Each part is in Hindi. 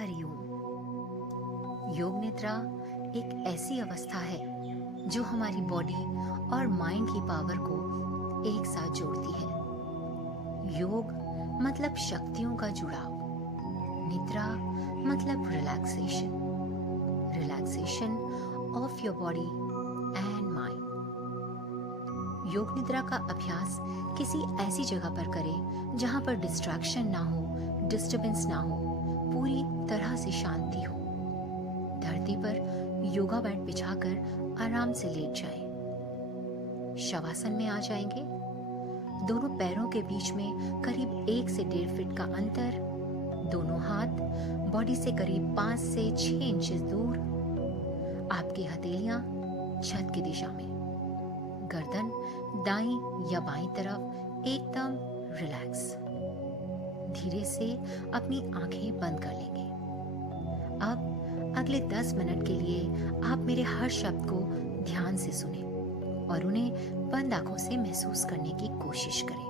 हरिओम। योग निद्रा एक ऐसी अवस्था है जो हमारी बॉडी और माइंड की पावर को एक साथ जोड़ती है। योग मतलब शक्तियों का जुड़ाव, निद्रा मतलब relaxation, relaxation of your body and mind. योग निद्रा का अभ्यास किसी ऐसी जगह पर करें जहां पर डिस्ट्रैक्शन ना हो, डिस्टरबेंस ना हो, पूरी तरह से शांति हो। धरती पर योगा मैट बिछाकर आराम से लेट जाएं। शवासन में आ जाएंगे। दोनों पैरों के बीच में करीब 1 से 1.5 फीट का अंतर, दोनों हाथ बॉडी से करीब 5 से 6 इंचेस दूर, आपकी हथेलियां छत की दिशा में, गर्दन दाईं या बाईं तरफ एकदम रिलैक्स। धीरे से अपनी आंखें बंद कर लेंगे। अब अगले 10 मिनट के लिए आप मेरे हर शब्द को ध्यान से सुने और उन्हें बंद आंखों से महसूस करने की कोशिश करें।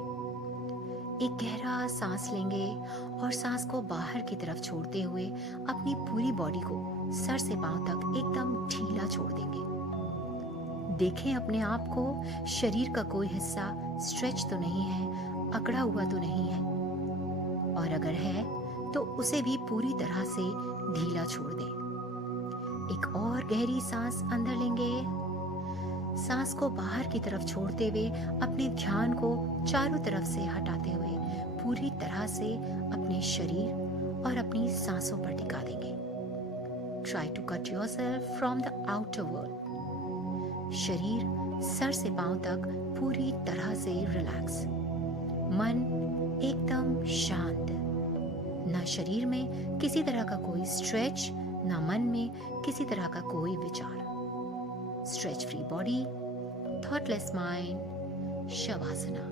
एक गहरा सांस लेंगे और सांस को बाहर की तरफ छोड़ते हुए अपनी पूरी बॉडी को सर से पांव तक एकदम ढीला छोड़ देंगे। देखें अपने आप को, शरीर का कोई हिस्सा स्ट्रेच तो नहीं है, अकड़ा हुआ तो नहीं है, और अगर है तो उसे भी पूरी तरह से ढीला छोड़ दें। एक और गहरी सांस अंदर लेंगे। सांस को बाहर की तरफ छोड़ते हुए अपने ध्यान को चारों तरफ से हटाते हुए पूरी तरह से अपने शरीर और अपनी सांसों पर टिका देंगे। Try to cut yourself from the outer world. शरीर सर से पांव तक पूरी तरह से रिलैक्स, मन एकदम शांत, न शरीर में किसी तरह का कोई स्ट्रेच, न मन में किसी तरह का कोई विचार। Stretch free body, thoughtless mind, shavasana.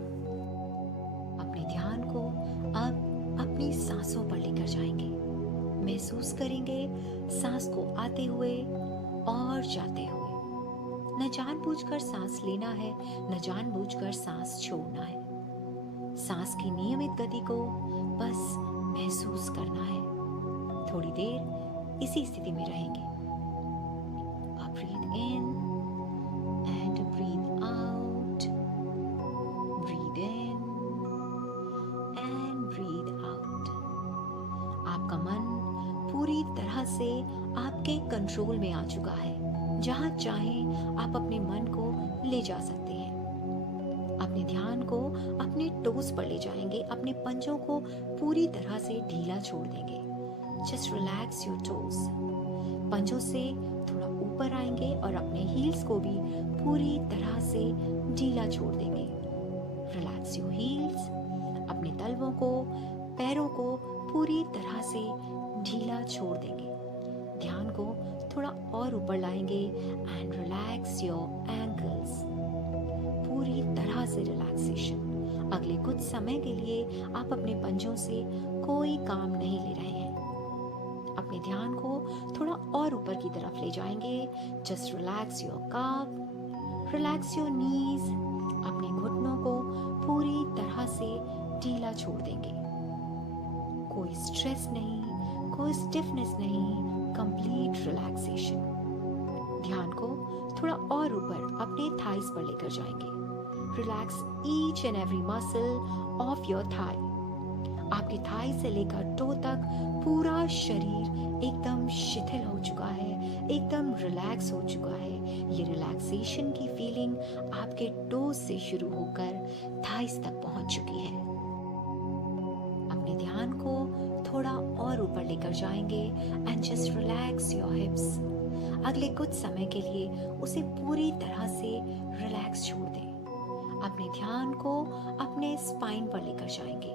अपने ध्यान को अब अपनी सांसों पर लेकर जाएंगे। महसूस करेंगे सांस को आते हुए और जाते हुए। न जानबूझकर सांस लेना है, न जानबूझकर सांस छोड़ना है। सांस की नियमित गति को बस महसूस करना है। थोड़ी देर इसी स्थिति में रहेंगे। अब breathe in and breathe out, breathe in and breathe out. आपका मन पूरी तरह से आपके कंट्रोल में आ चुका है। जहां चाहें आप अपने मन को ले जा सकते हैं। अपने ध्यान को अपने टोस पर ले जाएंगे। अपने पंजों को पूरी तरह से ढीला छोड़ देंगे। Just relax your toes. पंजों से थोड़ा ऊपर आएंगे और अपने हील्स को भी पूरी तरह से ढीला छोड़ देंगे। Relax your heels. अपने तलवों को, पैरों को पूरी तरह से ढीला छोड़ देंगे। ध्यान को थोड़ा और ऊपर लाएंगे एंड रिलैक्स योर एंकल्स। पूरी तरह से रिलैक्सेशन। अगले कुछ समय के लिए आप अपने पंजों से कोई काम नहीं ले रहे हैं। अपने ध्यान को थोड़ा और ऊपर की तरफ ले जाएंगे। Just relax your calf, relax your knees. अपने घुटनों को पूरी तरह से ढीला छोड़ देंगे। कोई स्ट्रेस नहीं, कोई स्टिफनेस नहीं, कंप्लीट रिलैक्सेशन। ध्यान को थोड़ा और ऊपर अपने थाइस पर लेकर जाएंगे। Relax each and every muscle of your thigh. आपके थाई से लेकर टो तक पूरा शरीर एकदम शिथिल हो चुका है, एकदम रिलैक्स हो चुका है। ये रिलैक्सेशन की फीलिंग आपके टोज से शुरू होकर थाइस तक पहुंच चुकी है। अपने ध्यान को थोड़ा और ऊपर लेकर जाएंगे and just relax your hips. अगले कुछ समय के लिए उसे पूरी तरह से रिलैक्स छोड़ दें। अपने ध्यान को अपने स्पाइन पर लेकर जाएंगे।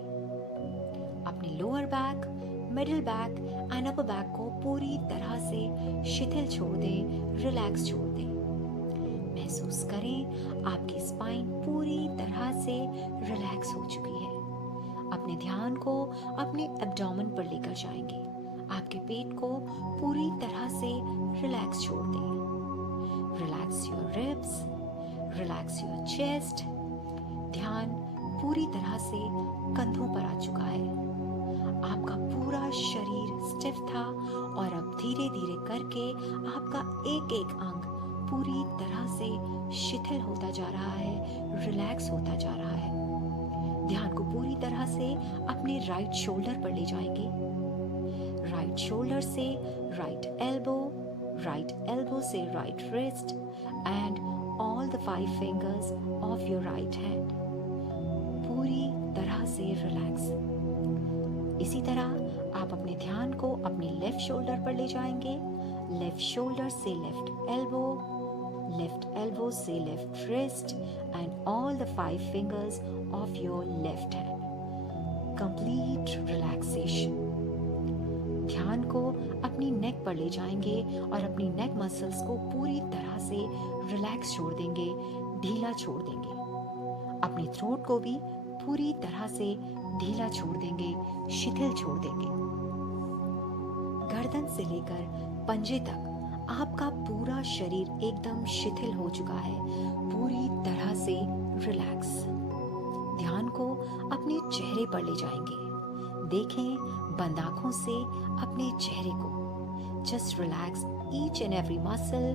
अपने lower back, middle back and upper back को पूरी तरह से शिथिल छोड़ दें, रिलैक्स छोड़ दें। महसूस करें आपकी स्पाइन पूरी तरह से रिलैक्स हो चुकी है। अपने ध्यान को अपने एब्डोमेन पर लेकर जाएंगे। आपके पेट को पूरी तरह से रिलैक्स छोड़ दें। Relax your ribs, relax your chest. ध्यान पूरी तरह से कंधों पर आ चुका है। आपका पूरा शरीर स्टिफ एक्टिव था और अब धीरे धीरे करके आपका एक एक अंग पूरी तरह से शिथिल होता जा रहा है, रिलैक्स होता जा रहा है। ध्यान को पूरी तरह से अपने राइट शोल्डर पर ले जाएंगे। राइट शोल्डर से राइट एल्बो से right wrist and all the 5 fingers of your right hand पूरी तरह से रिलैक्स। इसी तरह आप अपने ध्यान को अपने लेफ्ट शोल्डर पर ले जाएंगे। लेफ्ट शोल्डर से लेफ्ट एल्बो से left wrist and all the 5 fingers of your left hand. Complete relaxation. ध्यान को अपनी नेक पर ले जाएंगे और अपनी नेक मसल्स को पूरी तरह से रिलैक्स छोड़ देंगे, ढीला छोड़ देंगे। अपने थ्रोट को भी पूरी तरह से ढीला छोड़ देंगे, शिथिल छोड़ देंगे। गर्दन से लेकर पंजे तक आपका पूरा शरीर एकदम शिथिल हो चुका है, पूरी तरह से रिलैक्स। ध्यान को अपने चेहरे पर ले जाएंगे। देखें बंद आंखों से अपने चेहरे को। Just relax each and every muscle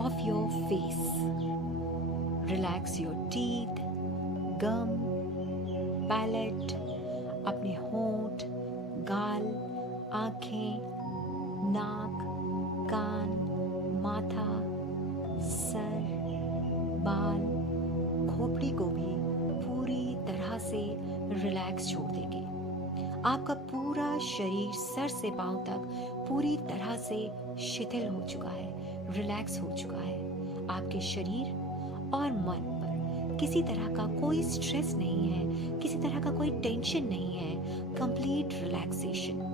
of your face. Relax your teeth, gum, palate, अपने होंठ, गाल, आंखें, नाक, कान, माथा, सर, बाल, खोपड़ी को भी पूरी तरह से रिलैक्स छोड़ देंगे। आपका पूरा शरीर सर से पांव तक पूरी तरह से शिथिल हो चुका है, रिलैक्स हो चुका है। आपके शरीर और मन पर किसी तरह का कोई स्ट्रेस नहीं है, किसी तरह का कोई टेंशन नहीं है। Complete relaxation.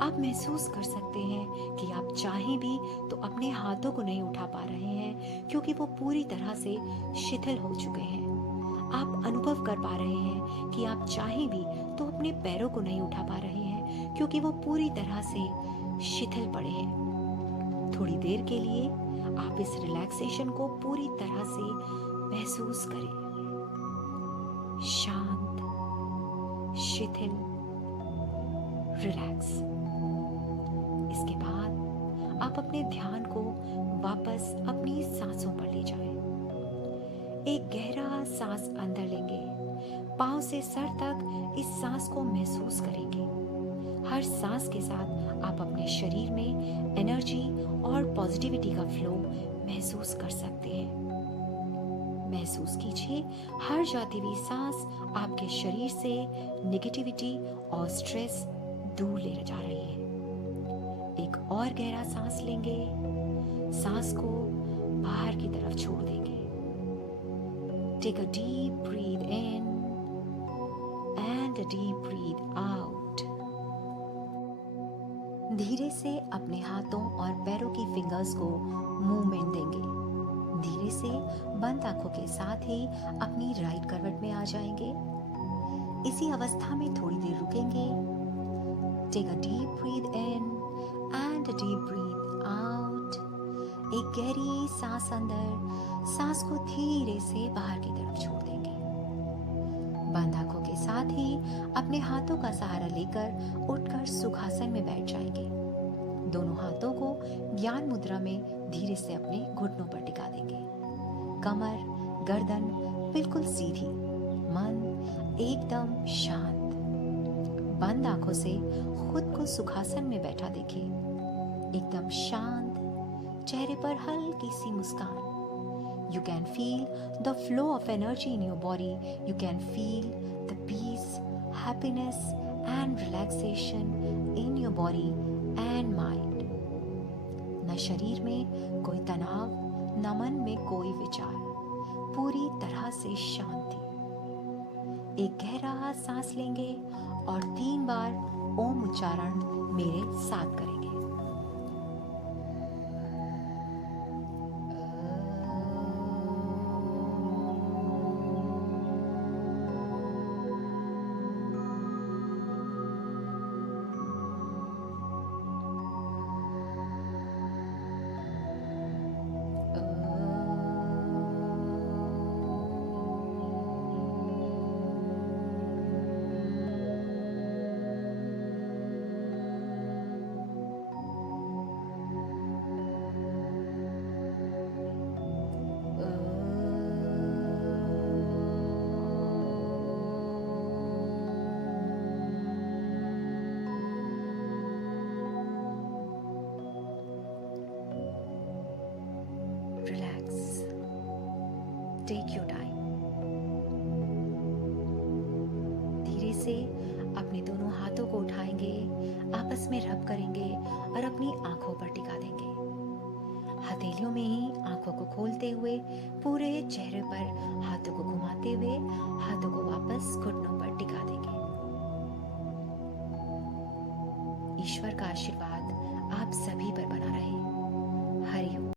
आप महसूस कर सकते हैं कि आप चाहें भी तो अपने हाथों को नहीं उठा पा रहे हैं क्योंकि वो पूरी तरह से शिथिल हो चुके हैं। आप अनुभव कर पा रहे हैं कि आप चाहें भी तो अपने पैरों को नहीं उठा पा रहे हैं क्योंकि वो पूरी तरह से शिथिल पड़े हैं। थोड़ी देर के लिए आप इस रिलैक्सेशन को पूरी तरह से महसूस करें। शांत, शिथिल, रिलैक्स। इसके बाद आप अपने ध्यान को वापस अपनी सांसों पर ले जाएं। एक गहरा सांस अंदर लेंगे। पांव से सर तक इस सांस को महसूस करेंगे। हर सांस के साथ आप अपने शरीर में एनर्जी और पॉजिटिविटी का फ्लो महसूस कर सकते हैं। महसूस कीजिए हर जाती हुई सांस आपके शरीर से नेगेटिविटी और स्ट्रेस दूर ले जा रही है। एक और गहरा सांस लेंगे। सांस को बाहर की तरफ छोड़ देंगे। Take a deep breathe in and a deep breathe out. धीरे से अपने हाथों और पैरों की फिंगर्स को मूवमेंट देंगे। धीरे से बंद आंखों के साथ ही अपनी राइट करवट में आ जाएंगे। इसी अवस्था में थोड़ी देर रुकेंगे। Take a deep breathe in and a deep breathe out. एक गहरी सांस अंदर, सांस को धीरे से बाहर की तरफ छोड़ देंगे। बंद आंखों के साथ ही अपने हाथों का सहारा लेकर उठकर सुखासन में बैठ जाएंगे। दोनों हाथों को ज्ञान मुद्रा में धीरे से अपने घुटनों पर टिका देंगे। कमर, गर्दन बिल्कुल सीधी, मन एकदम शांत। बंद आंखों से खुद को सुखासन में बैठा देखें। एकदम शांत, चेहरे पर हल्की सी मुस्कान। You can feel the flow of energy in your body. You can feel the peace, happiness and relaxation in your body and mind. न शरीर में कोई तनाव, न मन में कोई विचार, पूरी तरह से शांति। एक गहरा सांस लेंगे और 3 बार ओम उच्चारण मेरे साथ करेंगे। Take your time. धीरे से अपने दोनों हाथों को उठाएंगे, आपस में रब करेंगे और अपनी आंखों पर टिका देंगे। हथेलियों में ही आंखों को खोलते हुए पूरे चेहरे पर हाथों को घुमाते हुए हाथों को वापस घुटनों पर टिका देंगे। ईश्वर का आशीर्वाद आप सभी पर बना रहे। हरि ओम।